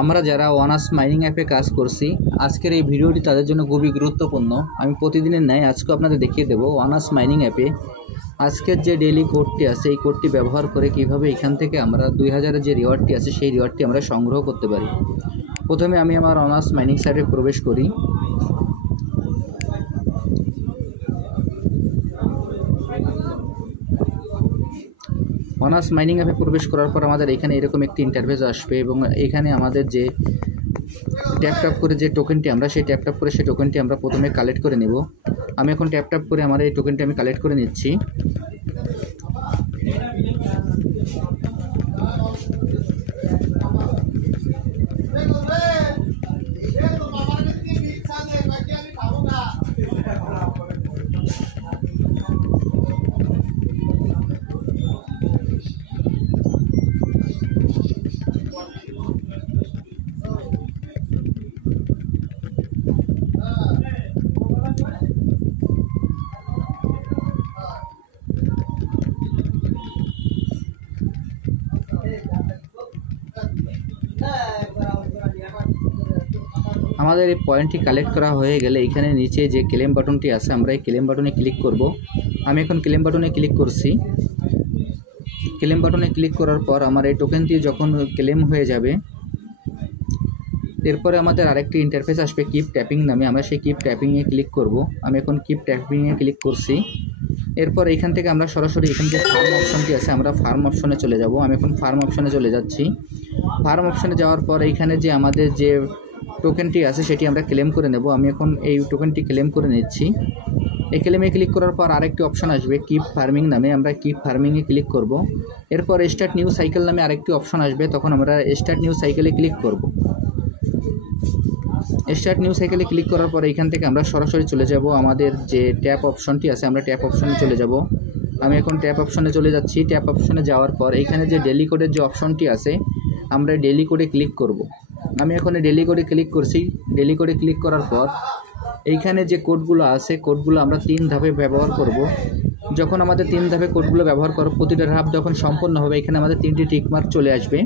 আমরা যারা honours mining অ্যাপে কাজ করছি, আজকের এই ভিডিওটি তাদের জন্য খুবই গুরুত্বপূর্ণ। আমি প্রতিদিনের ন্যায় আজকে আপনাদের দেখিয়ে দেবো অনার্স মাইনিং অ্যাপে আজকের যে ডেইলি কোডটি আছে এই কোডটি ব্যবহার করে কিভাবে এখান থেকে আমরা 2000-এর যে রিওয়ার্ডটি আছে সেই রিওয়ার্ডটি আমরা সংগ্রহ করতে পারি। প্রথমে আমি আমার অনার্স মাইনিং সাইটে প্রবেশ করি। অনার্স মাইনিং অ্যাপে প্রবেশ করার পর আমাদের এখানে এরকম একটি ইন্টারফেস আসবে এবং এখানে আমাদের যে ট্যাপ করে যে টোকেনটি আমরা সেই ট্যাপ করে সেই টোকেনটি আমরা প্রথমে কালেক্ট করে নেব। আমি এখন ট্যাপ করে আমার এই টোকেনটি আমি কালেক্ট করে নিচ্ছি। আমাদের এই পয়েন্টটি কালেক্ট করা হয়ে গেলে এখানে নিচে যে ক্লেম বাটনটি আছে আমরা এই ক্লেম বাটনে ক্লিক করব। আমি এখন ক্লেম বাটনে ক্লিক করছি। ক্লেম বাটনে ক্লিক করার পর আমার এই টোকেনটি যখন ক্লেম হয়ে যাবে এরপরে আমাদের আরেকটি ইন্টারফেস আসবে কিপ ট্যাপিং নামে। আমরা সেই কিপ ট্যাপিংয়ে ক্লিক করব। আমি এখন কিপ ট্যাপিংয়ে ক্লিক করছি। এরপর এখান থেকে আমরা সরাসরি এখান থেকে ফার্ম অপশনটি আছে আমরা ফার্ম অপশনে চলে যাব। আমি এখন ফার্ম অপশনে চলে যাচ্ছি। ফার্ম অপশনে যাওয়ার পর এইখানে যে আমাদের যে টোকেনটি আছে সেটি আমরা ক্লেম করে নেব। আমি এখন এই টোকেনটি ক্লেম করে নিচ্ছি। এই ক্লেমে ক্লিক করার পর আরেকটি অপশন আসবে কিপ ফার্মিং নামে। আমরা কিপ ফার্মিংয়ে ক্লিক করব। এরপর স্টার্ট নিউ সাইকেল নামে আরেকটি অপশন আসবে, তখন আমরা স্টার্ট নিউ সাইকেলে ক্লিক করব। স্টার্ট নিউ সাইকেলে ক্লিক করার পর এইখান থেকে আমরা সরাসরি চলে যাব আমাদের যে ট্যাপ অপশনটি আছে আমরা ট্যাপ অপশনে চলে যাব। আমি এখন ট্যাপ অপশনে চলে যাচ্ছি। ট্যাপ অপশনে যাওয়ার পর এইখানে যে ডেইলি কোডের যে অপশনটি আছে আমরা ডেইলি কোডে ক্লিক করব। আমি এখন ডেইলি কোডে ক্লিক করছি। ডেইলি কোডে ক্লিক করার পর এইখানে যে কোডগুলো আছে কোডগুলো আমরা 3 ধাপে ব্যবহার করব। যখন আমাদের 3 ধাপে কোডগুলো ব্যবহার করব প্রতিটা ধাপ যখন সম্পন্ন হবে এখানে আমাদের 3টি টিকমার্ক চলে আসবে।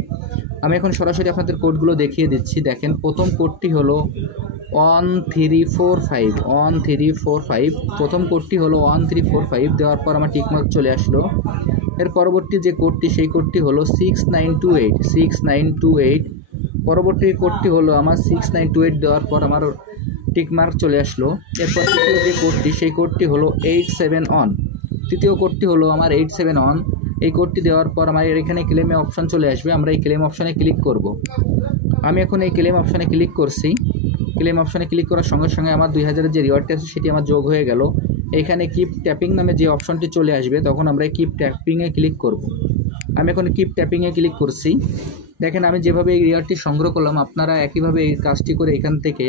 আমি এখন সরাসরি আপনাদের কোডগুলো দেখিয়ে দিচ্ছি। দেখেন প্রথম কোডটি হলো 1345 প্রথম কোডটি হলো 1345 দেওয়ার পর আমার টিকমার্ক চলে আসলো। এর পরবর্তী যে কোডটি সেই কোডটি হলো 6928 পরবর্তী কোডটি হলো আমার 6928 দেওয়ার পর আমার টিকমার্ক চলে আসলো। এরপর তৃতীয় যে কোডটি সেই কোডটি হলো 871 তৃতীয় কোডটি হলো আমার 871 এই কোডটি দেওয়ার পর আমার এখানে ক্লেমে অপশন চলে আসবে। আমরা এই ক্লেম অপশনে ক্লিক করব। আমি এখন এই ক্লেম অপশনে ক্লিক করছি। ক্লেম অপশনে ক্লিক করার সঙ্গে সঙ্গে আমার 2000-এর যে রিওয়ার্ডটি আছে সেটি আমার যোগ হয়ে গেল। এখানে কিপ ট্যাপিং নামে যে অপশনটি চলে আসবে তখন আমরা এই কিপ ট্যাপিংয়ে ক্লিক করব। আমি এখন কিপ ট্যাপিংয়ে ক্লিক করছি। দেখেন আমি যেভাবে এই রিওয়ার্ডটি সংগ্রহ করলাম আপনারা একইভাবে এই কাজটি করে এখান থেকে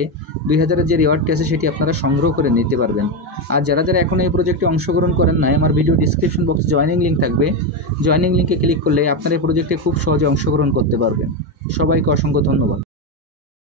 2000-এর যে রিওয়ার্ডটি আছে সেটি আপনারা সংগ্রহ করে নিতে পারবেন। আর যারা এখন এই প্রজেক্টে অংশগ্রহণ করেন নাই আমার ভিডিও ডিসক্রিপশন বক্সে জয়েনিং লিঙ্ক থাকবে। জয়েনিং লিঙ্কে ক্লিক করলে আপনারা এই প্রজেক্টে খুব সহজে অংশগ্রহণ করতে পারবেন। সবাইকে অসংখ্য ধন্যবাদ।